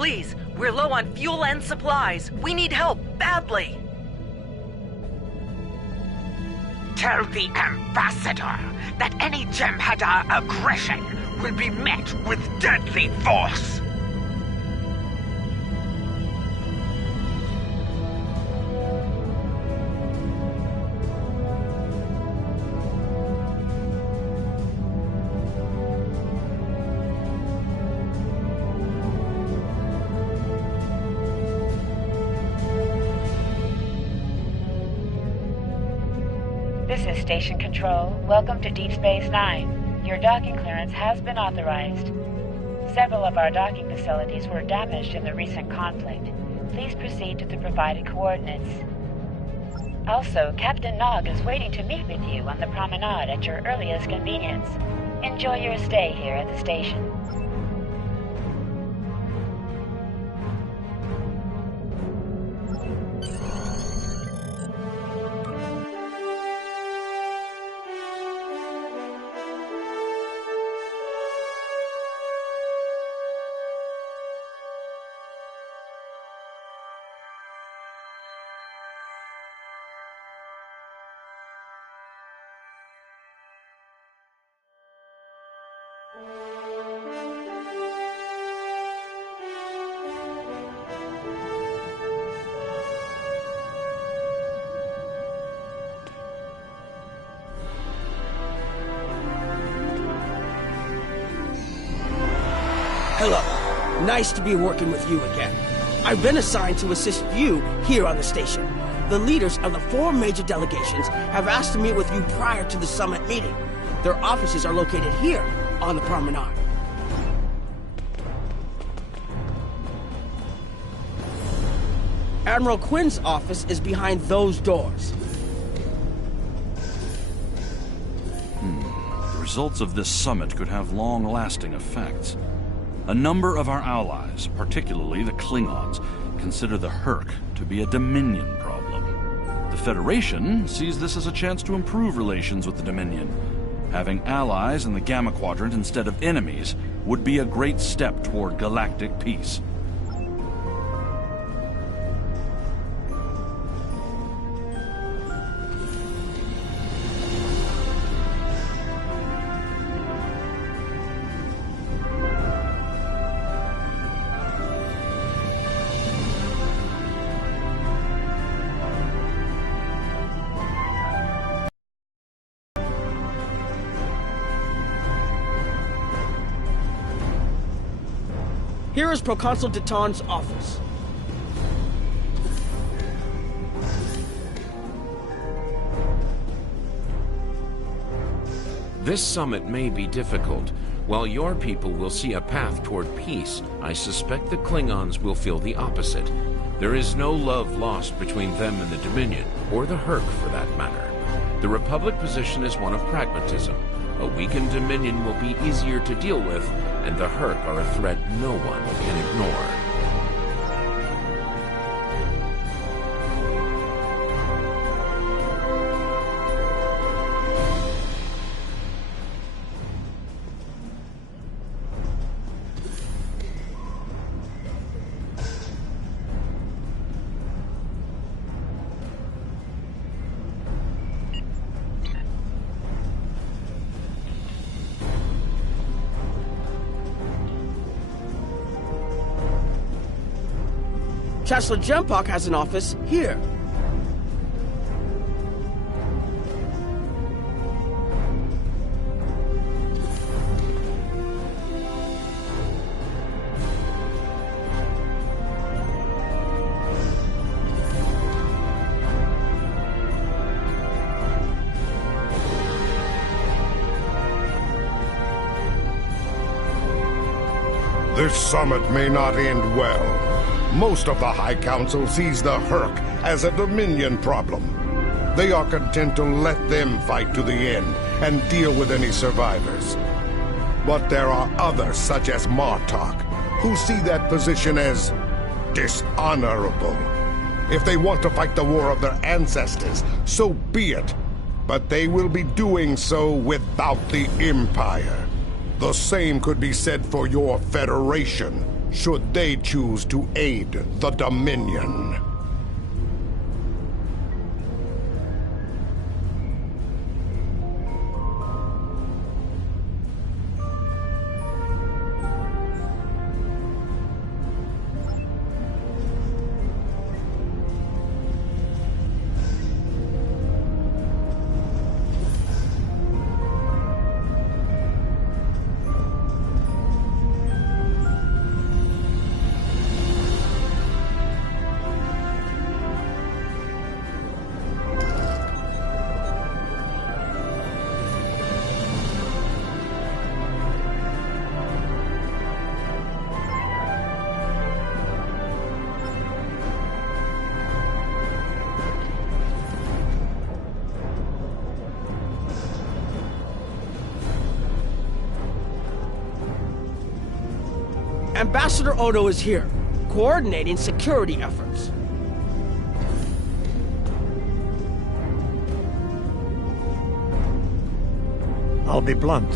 Please, we're low on fuel and supplies. We need help, badly. Tell the Ambassador that any Jem'Hadar aggression will be met with deadly force. This is Station Control. Welcome to Deep Space Nine. Your docking clearance has been authorized. Several of our docking facilities were damaged in the recent conflict. Please proceed to the provided coordinates. Also, Captain Nog is waiting to meet with you on the promenade at your earliest convenience. Enjoy your stay here at the station. Hello. Nice to be working with you again. I've been assigned to assist you here on the station. The leaders of the 4 major delegations have asked to meet with you prior to the summit meeting. Their offices are located here on the promenade. Admiral Quinn's office is behind those doors. The results of this summit could have long-lasting effects. A number of our allies, particularly the Klingons, consider the Hurk to be a Dominion problem. The Federation sees this as a chance to improve relations with the Dominion. Having allies in the Gamma Quadrant instead of enemies would be a great step toward galactic peace. Here is Proconsul Deton's office. This summit may be difficult. While your people will see a path toward peace, I suspect the Klingons will feel the opposite. There is no love lost between them and the Dominion, or the Hurk for that matter. The Republic position is one of pragmatism. A weakened Dominion will be easier to deal with, and the Hurk are a threat no one can ignore. Chancellor Jempok has an office here. This summit may not end well. Most of the High Council sees the Hurk as a Dominion problem. They are content to let them fight to the end and deal with any survivors. But there are others, such as Martok, who see that position as dishonorable. If they want to fight the war of their ancestors, so be it. But they will be doing so without the Empire. The same could be said for your Federation. should they choose to aid the Dominion. Ambassador Odo is here, coordinating security efforts. I'll be blunt.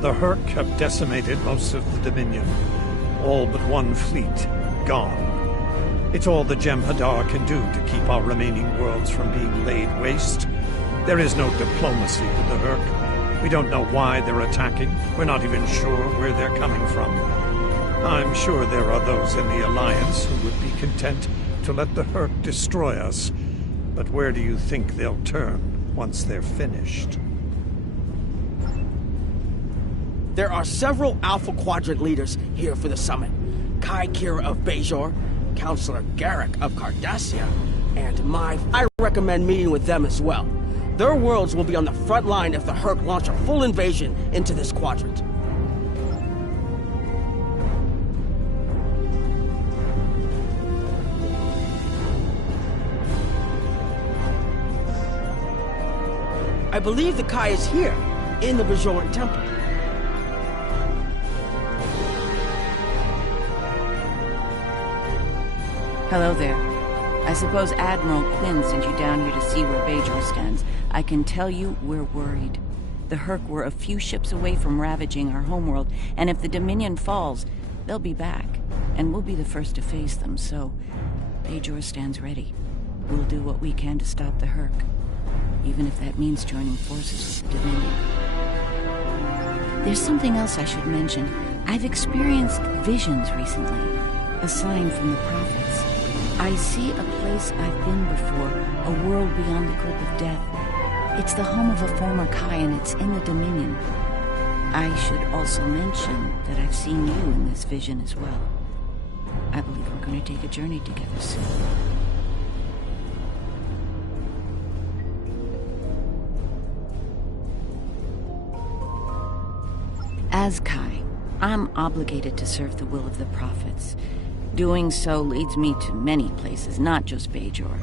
The Hurk have decimated most of the Dominion. All but one fleet, gone. It's all the Jem'Hadar can do to keep our remaining worlds from being laid waste. There is no diplomacy with the Hurk. We don't know why they're attacking. We're not even sure where they're coming from. I'm sure there are those in the Alliance who would be content to let the Hurk destroy us. But where do you think they'll turn once they're finished? There are several Alpha Quadrant leaders here for the summit. Kai Kira of Bajor, Counselor Garrick of Cardassia, and I recommend meeting with them as well. Their worlds will be on the front line if the Hurk launch a full invasion into this quadrant. I believe the Kai is here, in the Bajoran Temple. Hello there. I suppose Admiral Quinn sent you down here to see where Bajor stands. I can tell you we're worried. The Hurk were a few ships away from ravaging our homeworld, and if the Dominion falls, they'll be back, and we'll be the first to face them, so Bajor stands ready. We'll do what we can to stop the Hurk, even if that means joining forces with the Dominion. There's something else I should mention. I've experienced visions recently, a sign from the prophets. I see a place I've been before, a world beyond the grip of death. It's the home of a former Kai, and it's in the Dominion. I should also mention that I've seen you in this vision as well. I believe we're going to take a journey together soon. As Kai, I'm obligated to serve the will of the prophets. Doing so leads me to many places, not just Bajor.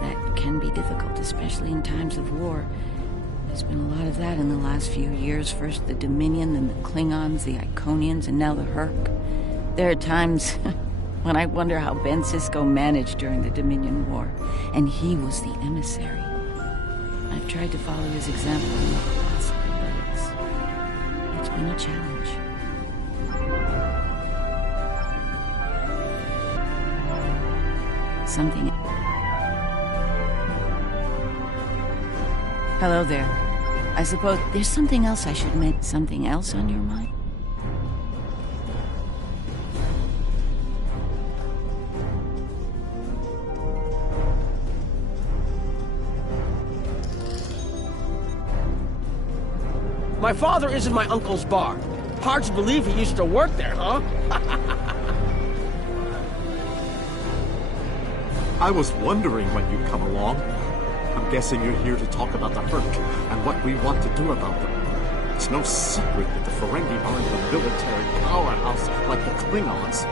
That can be difficult, especially in times of war. There's been a lot of that in the last few years. First the Dominion, then the Klingons, the Iconians, and now the Hurk. There are times when I wonder how Ben Sisko managed during the Dominion War, and he was the emissary. I've tried to follow his example if possible, but it's been a challenge. Something... Hello there. I suppose there's something else I should mention. Something else on your mind? My father is in my uncle's bar. Hard to believe he used to work there, huh? I was wondering when you'd come along. I'm guessing you're here to talk about the Hurk and what we want to do about them. It's no secret that the Ferengi aren't a military powerhouse like the Klingons.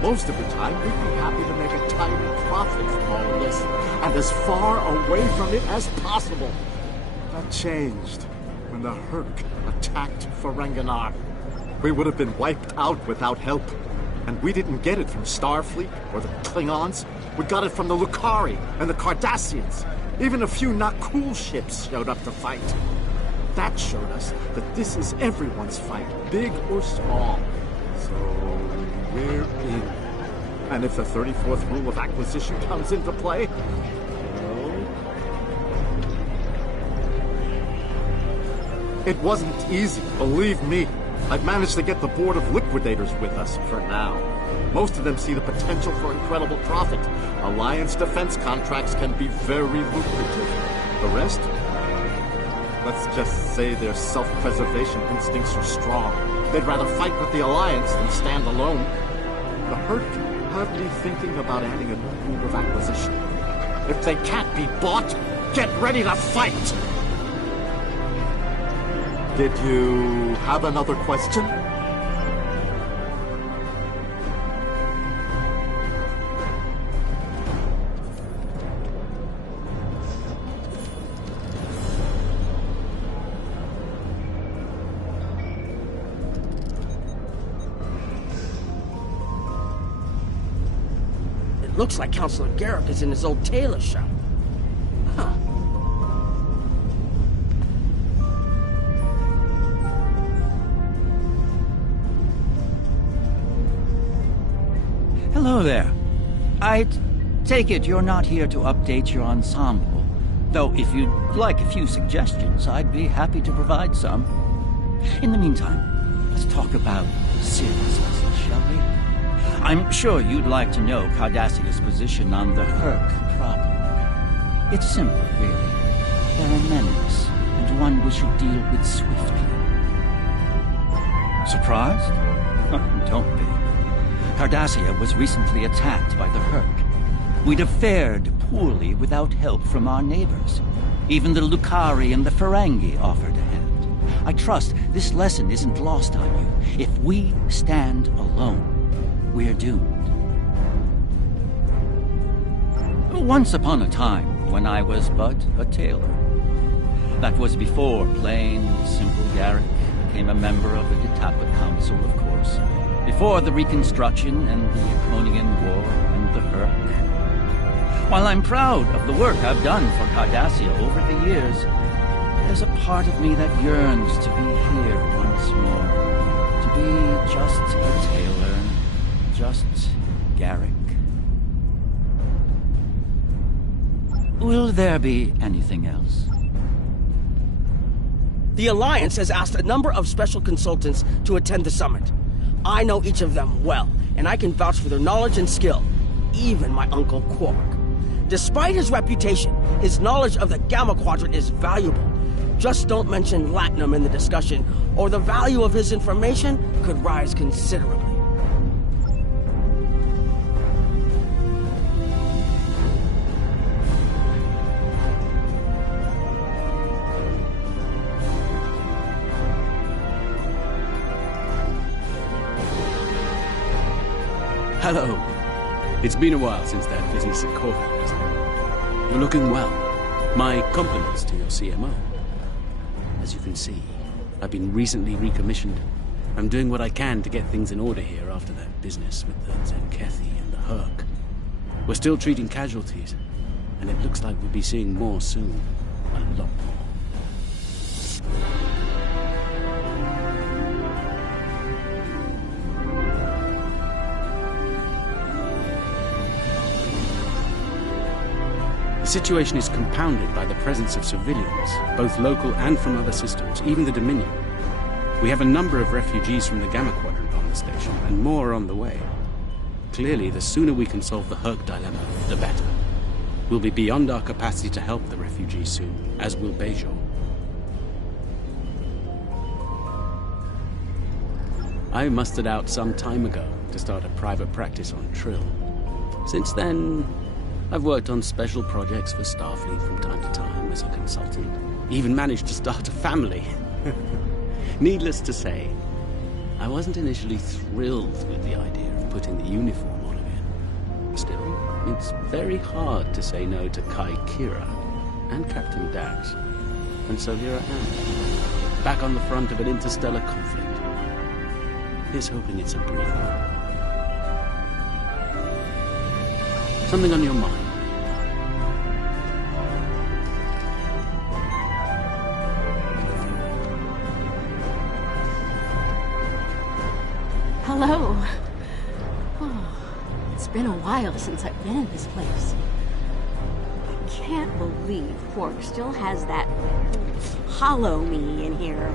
Most of the time, we'd be happy to make a tiny profit from all of this, and as far away from it as possible. That changed when the Hurk attacked Ferenginar. We would have been wiped out without help. And we didn't get it from Starfleet or the Klingons. We got it from the Lukari and the Cardassians. Even a few not-cool ships showed up to fight. That showed us that this is everyone's fight, big or small. So, we're in. And if the 34th rule of acquisition comes into play, well, it wasn't easy, believe me. I've managed to get the Board of Liquidators with us for now. Most of them see the potential for incredible profit. Alliance defense contracts can be very lucrative. The rest? Let's just say their self-preservation instincts are strong. They'd rather fight with the Alliance than stand alone. The Hurt have me thinking about adding a new rule of acquisition. If they can't be bought, get ready to fight! Did you have another question? Looks like Counselor Garrick is in his old tailor shop. Huh. Hello there. I take it you're not here to update your ensemble. Though if you'd like a few suggestions, I'd be happy to provide some. In the meantime, let's talk about serious business, shall we? I'm sure you'd like to know Cardassia's position on the Herc problem. It's simple, really. They're a menace, and one we should deal with swiftly. Surprised? Don't be. Cardassia was recently attacked by the Herc. We'd have fared poorly without help from our neighbors. Even the Lucari and the Ferengi offered a hand. I trust this lesson isn't lost on you. If we stand alone, we're doomed. Once upon a time, when I was but a tailor. That was before plain, simple Garrick became a member of the Detapa Council, of course. Before the Reconstruction and the Iconian War and the Herc. While I'm proud of the work I've done for Cardassia over the years, there's a part of me that yearns to be here once more. To be just a tailor. Just Garrick. Will there be anything else? The Alliance has asked a number of special consultants to attend the summit. I know each of them well, and I can vouch for their knowledge and skill. Even my Uncle Quark. Despite his reputation, his knowledge of the Gamma Quadrant is valuable. Just don't mention Latinum in the discussion, or the value of his information could rise considerably. Hello. It's been a while since that business at Corvette, wasn't it? You're looking well. My compliments to your CMO. As you can see, I've been recently recommissioned. I'm doing what I can to get things in order here after that business with the Zenkethi and the Herc. We're still treating casualties, and it looks like we'll be seeing more soon. A lot more. The situation is compounded by the presence of civilians, both local and from other systems, even the Dominion. We have a number of refugees from the Gamma Quadrant on the station, and more are on the way. Clearly, the sooner we can solve the Herc dilemma, the better. We'll be beyond our capacity to help the refugees soon, as will Bajor. I mustered out some time ago to start a private practice on Trill. Since then, I've worked on special projects for Starfleet from time to time as a consultant. Even managed to start a family. Needless to say, I wasn't initially thrilled with the idea of putting the uniform on again. Still, it's very hard to say no to Kai Kira and Captain Dax. And so here I am, back on the front of an interstellar conflict. Here's hoping it's a brief one. Something on your mind? Hello. been a while since I've been in this place. I can't believe Quark still has that hollow me in here.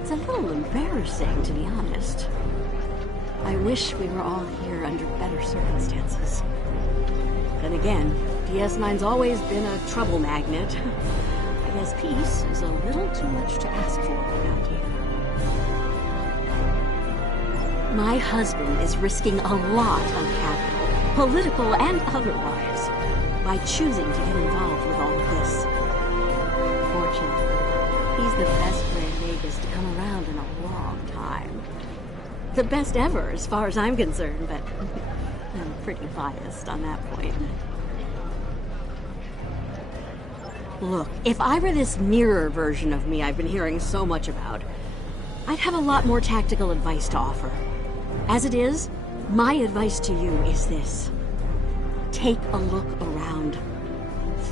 It's a little embarrassing, to be honest. I wish we were all here under better circumstances. Then again, DS9's always been a trouble magnet. I guess peace is a little too much to ask for around here. My husband is risking a lot of capital, political and otherwise, by choosing to get involved with all of this. Fortunately, he's the best Gray Vegas to come around in a long time. The best ever, as far as I'm concerned, but I'm pretty biased on that point. Look, if I were this mirror version of me I've been hearing so much about, I'd have a lot more tactical advice to offer. As it is, my advice to you is this. Take a look around.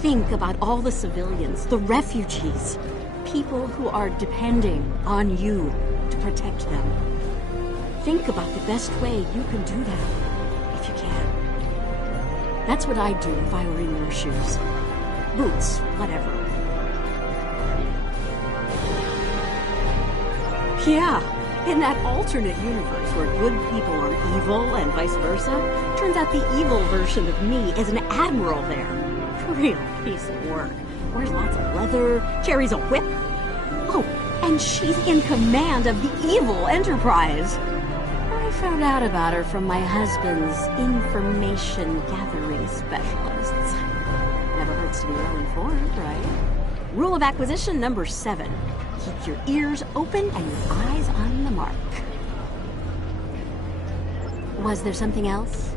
Think about all the civilians, the refugees, people who are depending on you to protect them. Think about the best way you can do that, if you can. That's what I'd do if I were in your shoes. Boots, whatever. Yeah, in that alternate universe where good people are evil and vice versa, turns out the evil version of me is an admiral there. Real piece of work. Wears lots of leather, carries a whip. Oh, and she's in command of the evil Enterprise. I found out about her from my husband's information gathering specialists. Never hurts to be well informed, right? Rule of acquisition number 7. Keep your ears open and your eyes on the mark. Was there something else?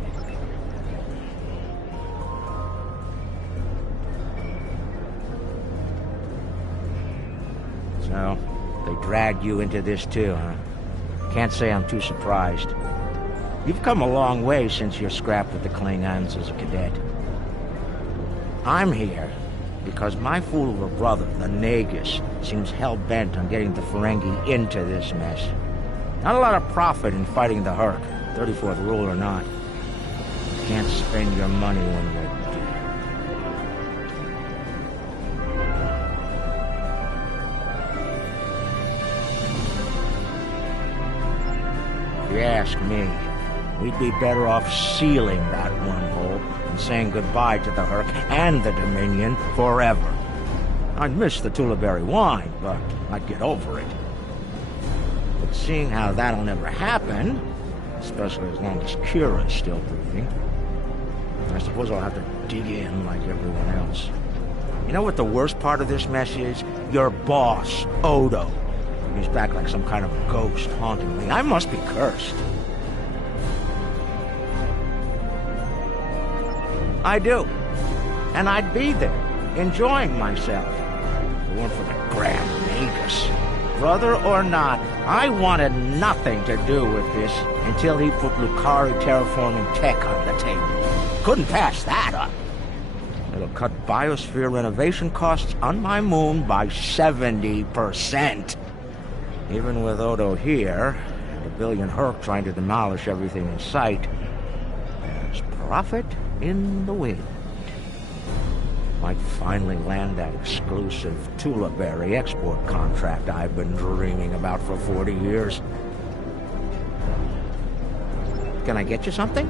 So, they dragged you into this too, huh? Can't say I'm too surprised. You've come a long way since your scrap with the Klingons as a cadet. I'm here because my fool of a brother, the Nagus, seems hell-bent on getting the Ferengi into this mess. Not a lot of profit in fighting the Hurk, 34th rule or not. You can't spend your money when you're dead. If you ask me, we'd be better off sealing that wormhole and saying goodbye to the Hurk and the Dominion forever. I'd miss the Tulaberry wine, but I'd get over it. But seeing how that'll never happen, especially as long as Kira's still breathing, I suppose I'll have to dig in like everyone else. You know what the worst part of this mess is? Your boss, Odo. He's back like some kind of ghost haunting me. I must be cursed. I do. And I'd be there, enjoying myself. If it weren't for the Grand Nagus. Brother or not, I wanted nothing to do with this until he put Lukari terraforming tech on the table. Couldn't pass that up. It'll cut biosphere renovation costs on my moon by 70%. Even with Odo here, and a billion Hurk trying to demolish everything in sight, there's profit in the wind. Might finally land that exclusive Tulaberry export contract I've been dreaming about for 40 years. Can I get you something?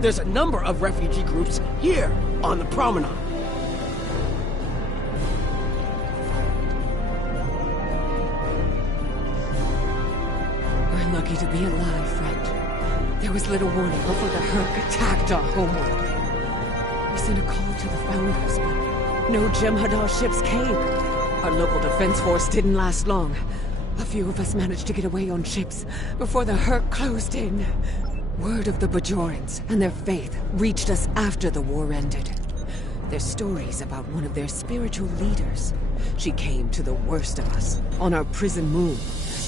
There's a number of refugee groups here on the promenade. We're lucky to be alive, friend. There was little warning before the Hurk attacked our homeworld. We sent a call to the Founders, but no Jem'Hadar ships came. Our local defense force didn't last long. A few of us managed to get away on ships before the Hurk closed in. Word of the Bajorans and their faith reached us after the war ended. Their stories about one of their spiritual leaders. She came to the worst of us on our prison moon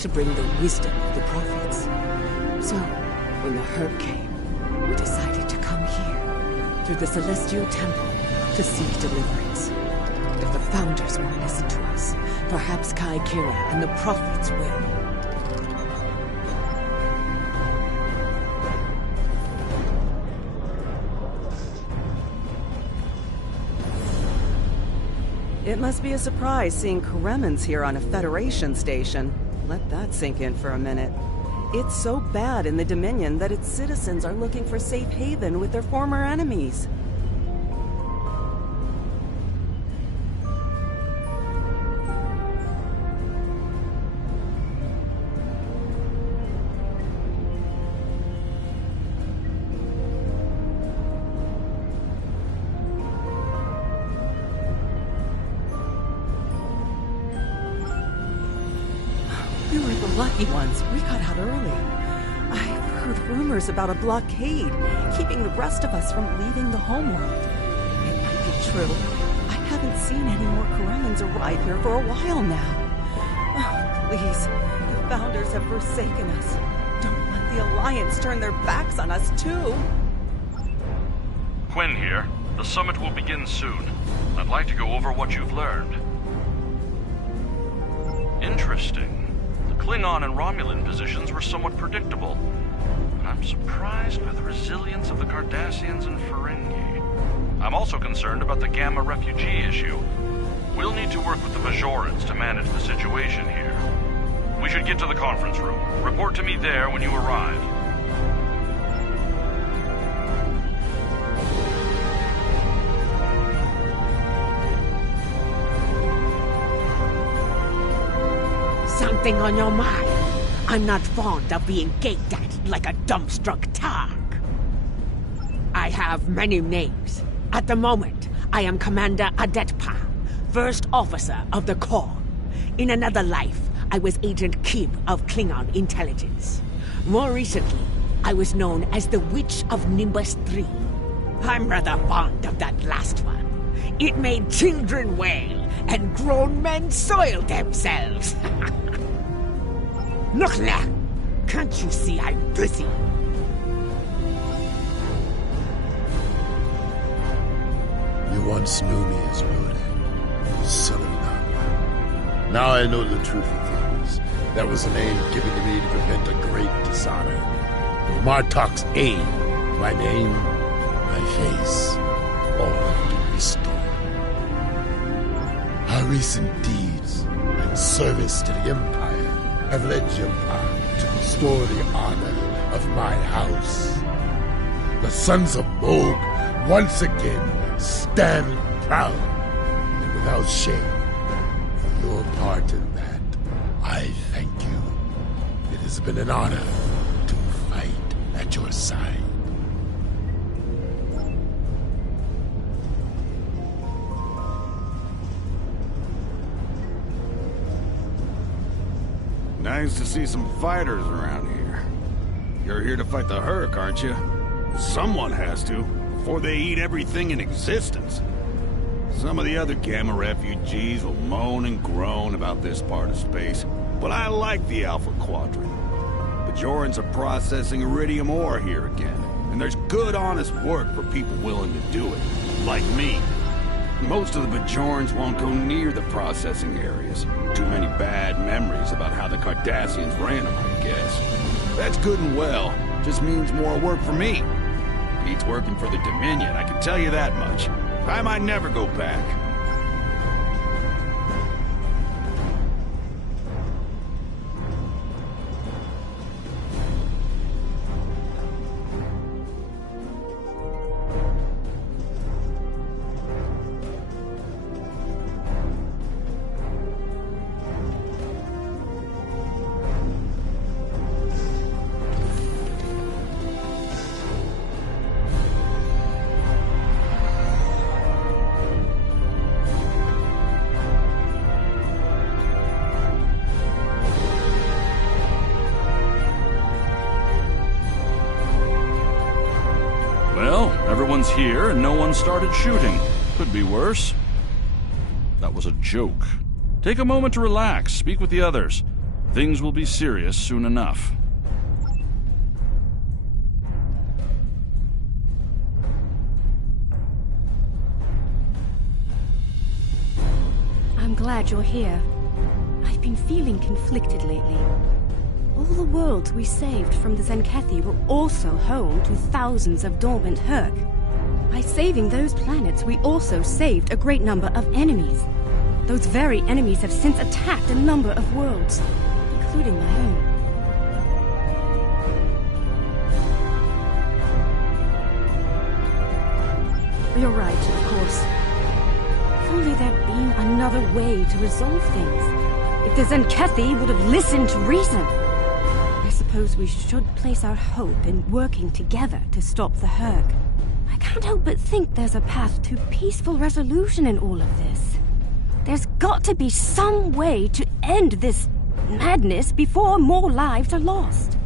to bring the wisdom of the prophets. So, when the Hurk came, we decided to come here, through the Celestial Temple, to seek deliverance. If the Founders won't listen to us, perhaps Kai Kira and the prophets will. It must be a surprise seeing Koremans here on a Federation station. Let that sink in for a minute. It's so bad in the Dominion that its citizens are looking for safe haven with their former enemies. We were the lucky ones. We got out early. I've heard rumors about a blockade, keeping the rest of us from leaving the homeworld. It might be true. I haven't seen any more Koremans arrive here for a while now. Oh, please, the Founders have forsaken us. Don't let the Alliance turn their backs on us, too. Quinn here. The summit will begin soon. I'd like to go over what you've learned. Interesting. Klingon and Romulan positions were somewhat predictable, and I'm surprised by the resilience of the Cardassians and Ferengi. I'm also concerned about the Gamma refugee issue. We'll need to work with the Bajorans to manage the situation here. We should get to the conference room. Report to me there when you arrive. Something on your mind? I'm not fond of being gaped at like a dumbstruck targ. I have many names. At the moment, I am Commander Adetpa, First Officer of the Corps. In another life, I was Agent Kib of Klingon Intelligence. More recently, I was known as the Witch of Nimbus 3. I'm rather fond of that last one. It made children wail and grown men soil themselves. Look now! Can't you see I'm busy? You once knew me as Rodan, son of Nahua. Now I know the truth of things. That was a name given to me to prevent a great dishonor. With Martok's aid, my name, my face, all will be restored. Our recent deeds and service to the Empire have led Jempar to restore the honor of my house. The sons of Bogue once again stand proud and without shame. For your part in that, I thank you. It has been an honor to fight at your side. Nice to see some fighters around here. You're here to fight the Hurk, aren't you? Someone has to, before they eat everything in existence. Some of the other Gamma refugees will moan and groan about this part of space, but I like the Alpha Quadrant. Bajorans are processing iridium ore here again, and there's good, honest work for people willing to do it, like me. Most of the Bajorans won't go near the processing areas. Too many bad memories about how the Cardassians ran them, I guess. That's good and well. Just means more work for me. Beats working for the Dominion, I can tell you that much. I might never go back. Everyone's here and no one started shooting. Could be worse. That was a joke. Take a moment to relax, speak with the others. Things will be serious soon enough. I'm glad you're here. I've been feeling conflicted lately. All the worlds we saved from the Zenkethi were also home to thousands of dormant Hurk. By saving those planets, we also saved a great number of enemies. Those very enemies have since attacked a number of worlds, including my own. You're right, of course. If only there'd been another way to resolve things. If the Zenkethi would have listened to reason. I suppose we should place our hope in working together to stop the Hurk. I can't help but think there's a path to peaceful resolution in all of this. There's got to be some way to end this madness before more lives are lost.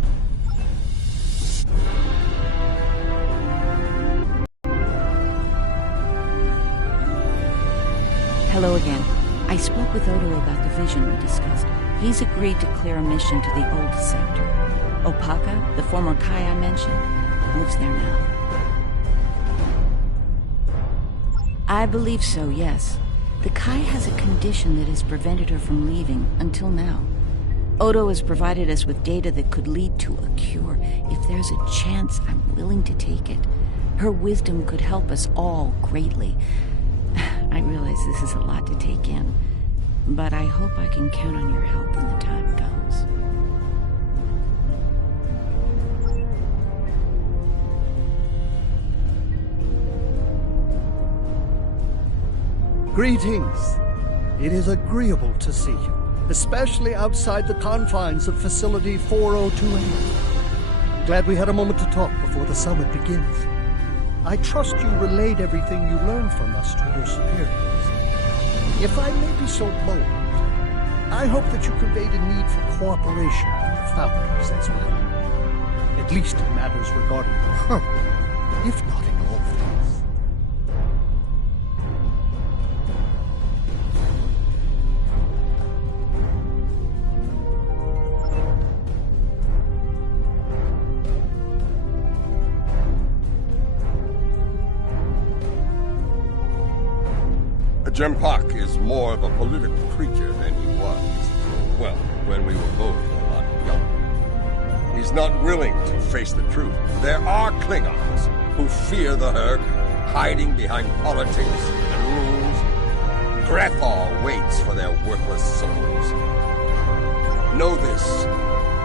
Hello again. I spoke with Odo about the vision we discussed. He's agreed to clear a mission to the old sector. Opaka, the former Kai I mentioned, lives there now. I believe so, yes. The Kai has a condition that has prevented her from leaving until now. Odo has provided us with data that could lead to a cure. If there's a chance, I'm willing to take it. Her wisdom could help us all greatly. I realize this is a lot to take in, but I hope I can count on your help when the time comes. Greetings. It is agreeable to see you, especially outside the confines of Facility 4028. Glad we had a moment to talk before the summit begins. I trust you relayed everything you learned from us to your superiors. If I may be so bold, I hope that you conveyed a need for cooperation with the Founders as well. At least in matters regarding the Hurk, if not in all things. Jempak is more of a political creature than he was. Well, when we were both a lot younger. He's not willing to face the truth. There are Klingons who fear the Hurk, hiding behind politics and rules. Grethal waits for their worthless souls. Know this.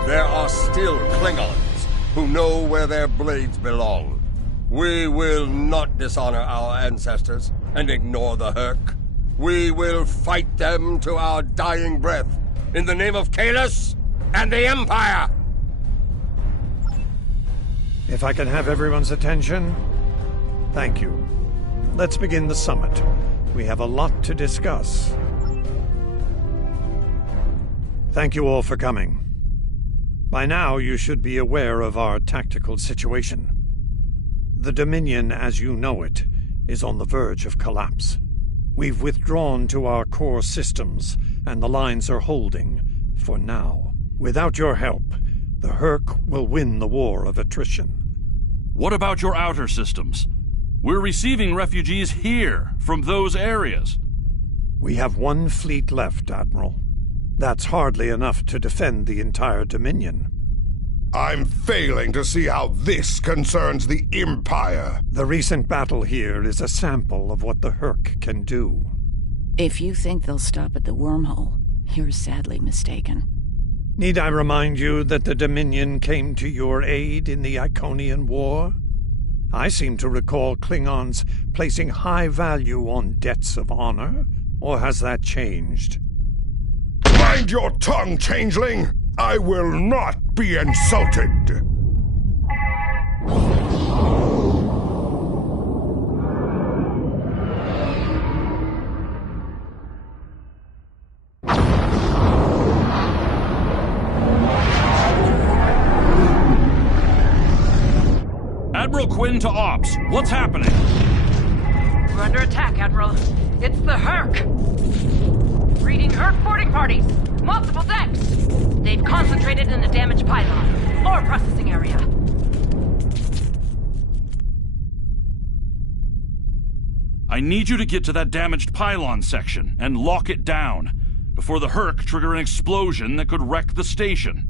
There are still Klingons who know where their blades belong. We will not dishonor our ancestors and ignore the Hurk. We will fight them to our dying breath, in the name of Kahless and the Empire! If I can have everyone's attention, thank you. Let's begin the summit. We have a lot to discuss. Thank you all for coming. By now, you should be aware of our tactical situation. The Dominion, as you know it, is on the verge of collapse. We've withdrawn to our core systems, and the lines are holding, for now. Without your help, the Hurk will win the war of attrition. What about your outer systems? We're receiving refugees here, from those areas. We have one fleet left, Admiral. That's hardly enough to defend the entire Dominion. I'm failing to see how this concerns the Empire. The recent battle here is a sample of what the Hurk can do. If you think they'll stop at the wormhole, you're sadly mistaken. Need I remind you that the Dominion came to your aid in the Iconian War? I seem to recall Klingons placing high value on debts of honor, or has that changed? Mind your tongue, changeling! I will not be insulted! Admiral Quinn to Ops. What's happening? We're under attack, Admiral. It's the Hurk! Reading Hurk boarding parties! Multiple decks! They've concentrated in the damaged pylon. Ore processing area. I need you to get to that damaged pylon section and lock it down before the Hurk trigger an explosion that could wreck the station.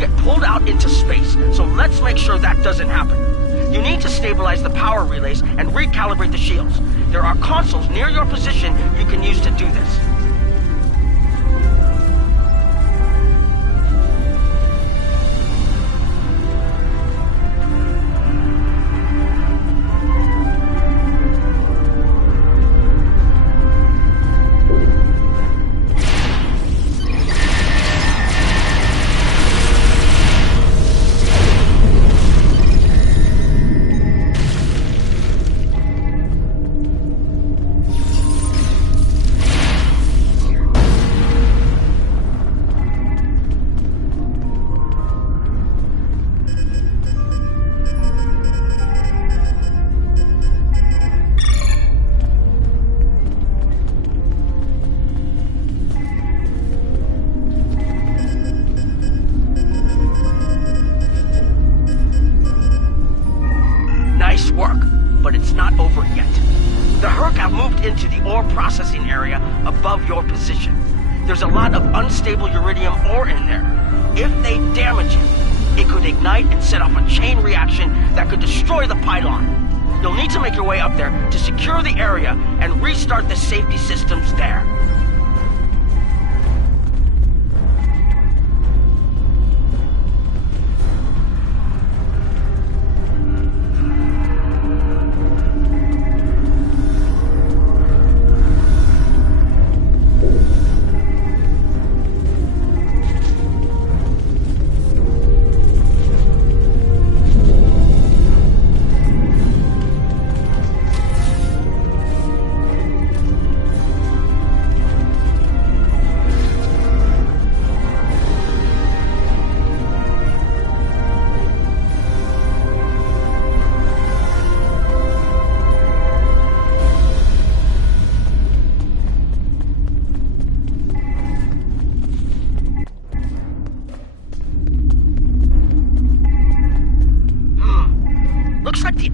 get pulled out into space, so let's make sure that doesn't happen. You need to stabilize the power relays and recalibrate the shields. There are consoles near your position you can use to do this. Nice work, but it's not over yet. The Herc have moved into the ore processing area above your position. There's a lot of unstable uridium ore in there. If they damage it, it could ignite and set off a chain reaction that could destroy the pylon. You'll need to make your way up there to secure the area and restart the safety systems there.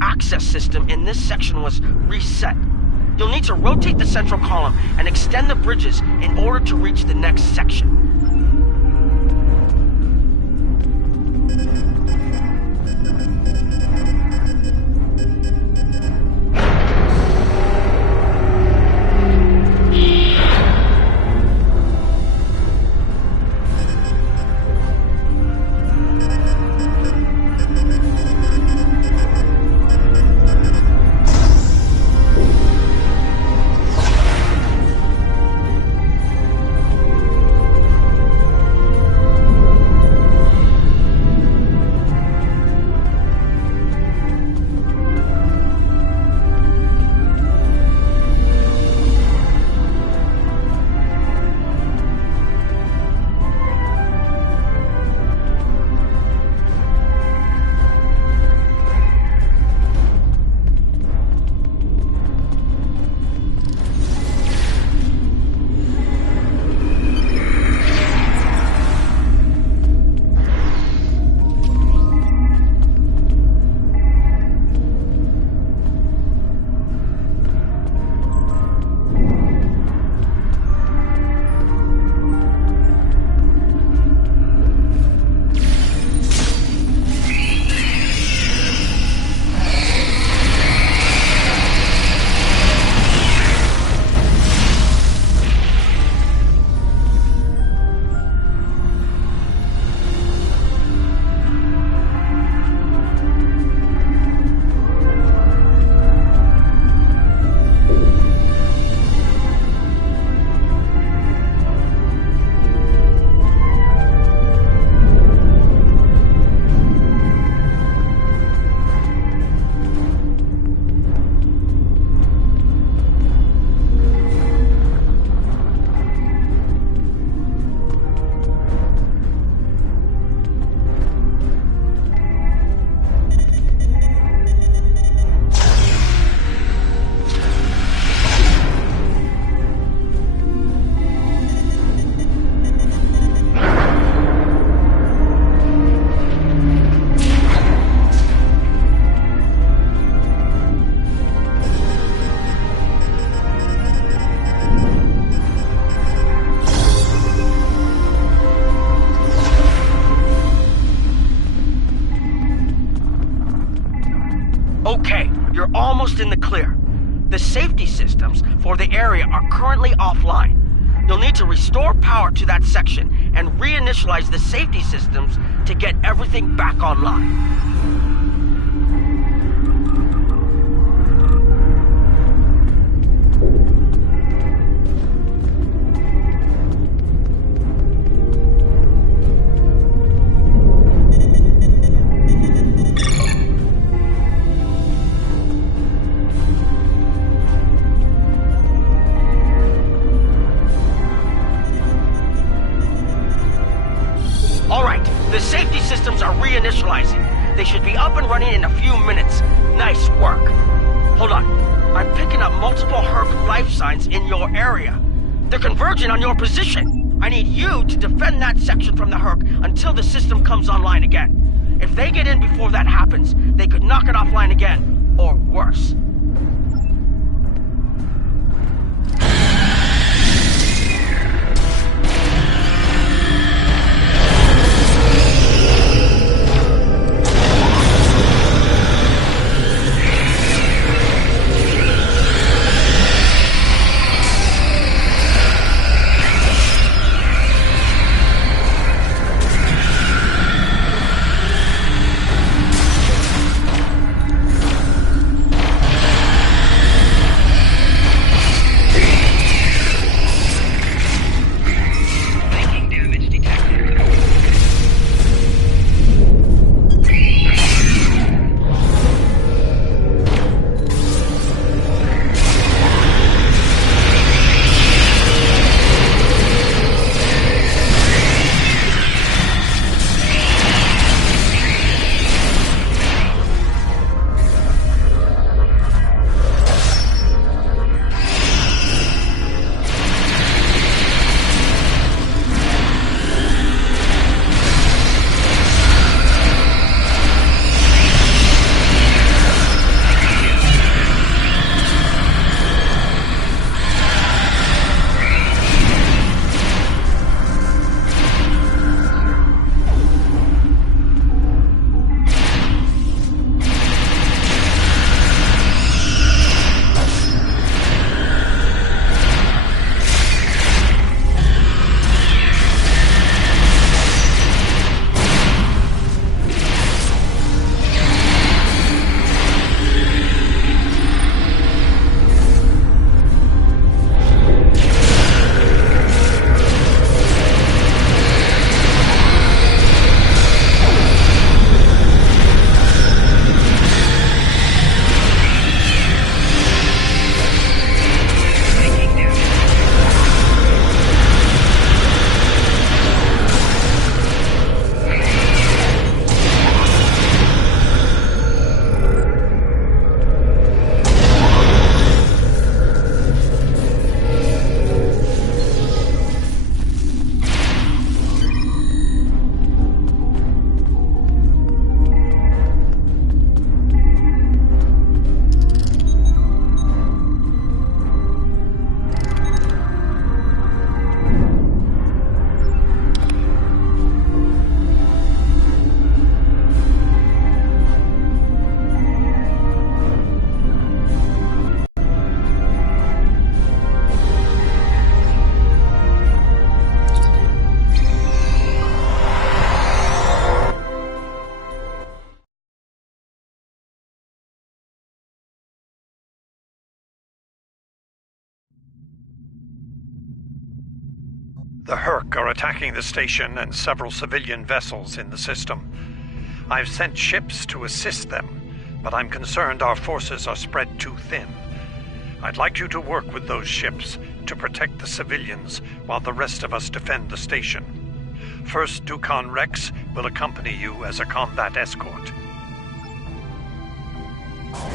Access system in this section was reset. You'll need to rotate the central column and extend the bridges in order to reach the next section. Okay, you're almost in the clear. The safety systems for the area are currently offline. You'll need to restore power to that section and reinitialize the safety systems to get everything back online. Reinitializing. They should be up and running in a few minutes. Nice work. Hold on. I'm picking up multiple Herc life signs in your area. They're converging on your position. I need you to defend that section from the Herc until the system comes online again. If they get in before that happens, they could knock it offline again, or worse. The Herc are attacking the station and several civilian vessels in the system. I've sent ships to assist them, but I'm concerned our forces are spread too thin. I'd like you to work with those ships to protect the civilians while the rest of us defend the station. First, Dukan Rex will accompany you as a combat escort.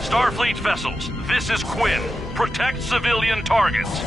Starfleet vessels, this is Quinn. Protect civilian targets.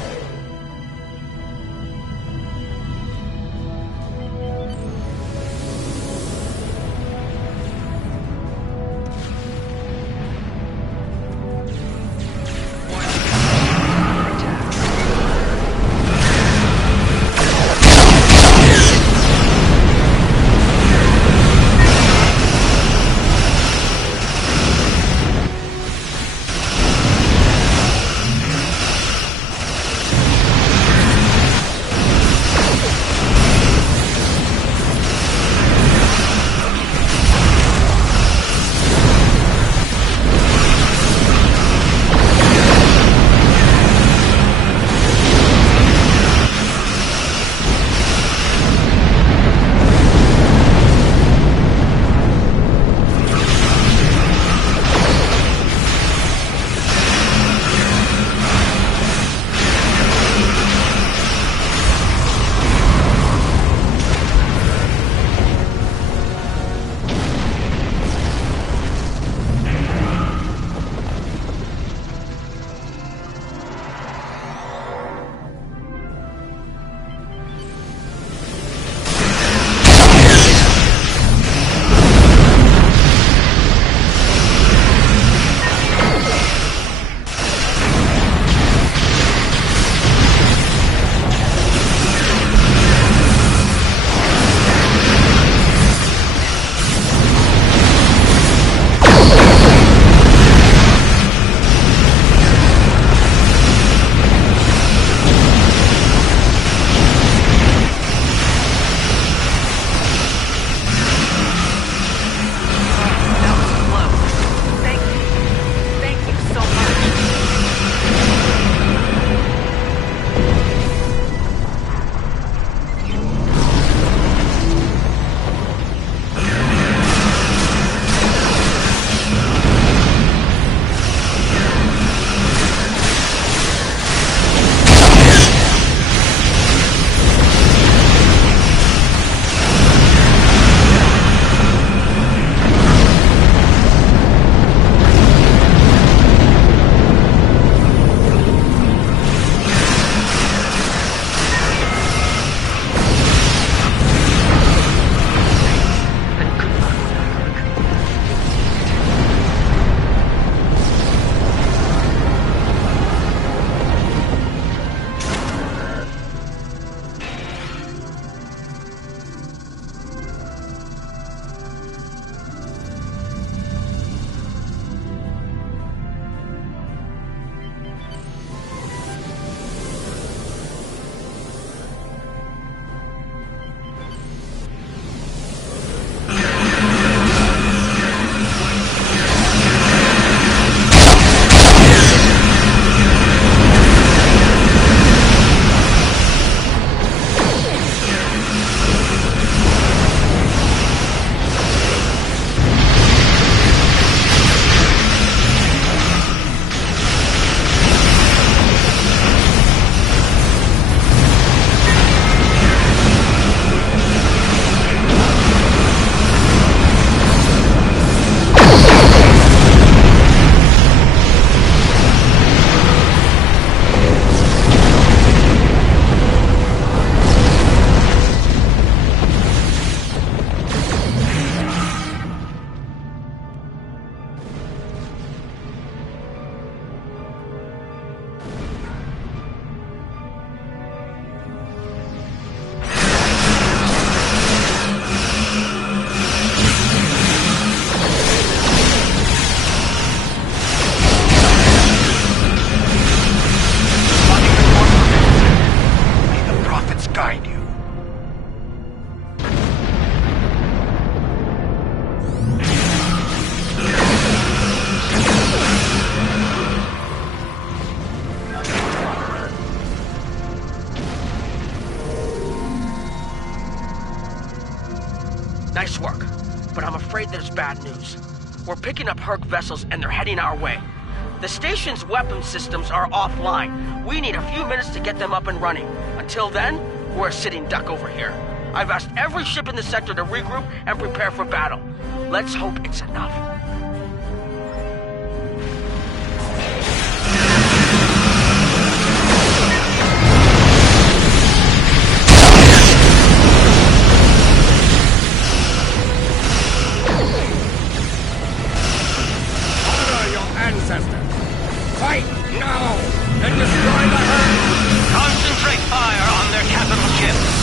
work, but I'm afraid there's bad news. We're picking up Herc vessels and they're heading our way. The station's weapon systems are offline. We need a few minutes to get them up and running. Until then, we're a sitting duck over here. I've asked every ship in the sector to regroup and prepare for battle. Let's hope it's enough. Honor your ancestors. Fight now and destroy the Herd. Concentrate fire on their capital ships.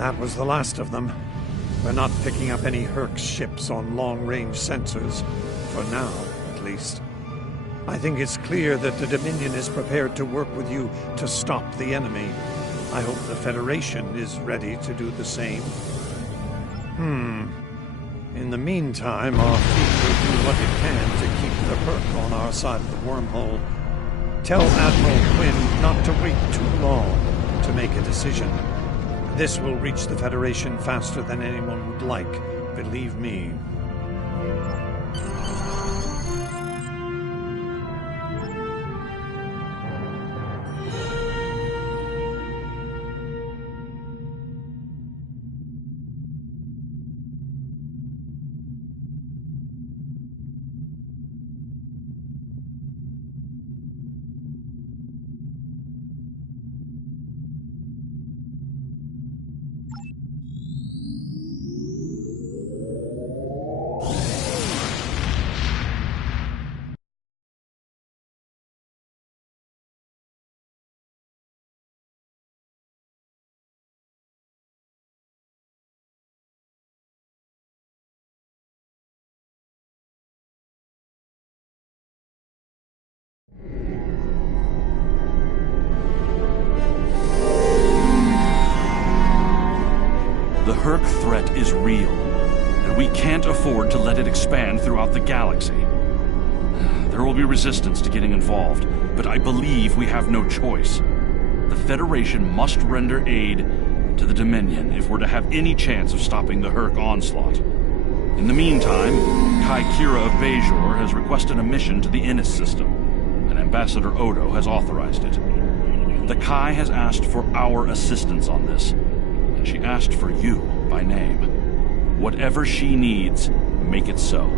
That was the last of them. We're not picking up any Herc ships on long-range sensors. For now, at least. I think it's clear that the Dominion is prepared to work with you to stop the enemy. I hope the Federation is ready to do the same. In the meantime, our fleet will do what it can to keep the Herc on our side of the wormhole. Tell Admiral Quinn not to wait too long to make a decision. This will reach the Federation faster than anyone would like, believe me. The Herc threat is real, and we can't afford to let it expand throughout the galaxy. There will be resistance to getting involved, but I believe we have no choice. The Federation must render aid to the Dominion if we're to have any chance of stopping the Herc onslaught. In the meantime, Kai Kira of Bajor has requested a mission to the Innis system, and Ambassador Odo has authorized it. The Kai has asked for our assistance on this, and she asked for you by name. Whatever she needs, make it so.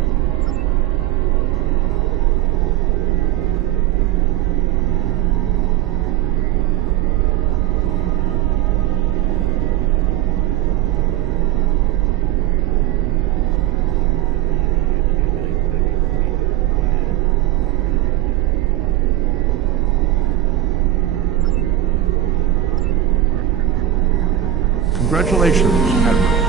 Congratulations, Admiral.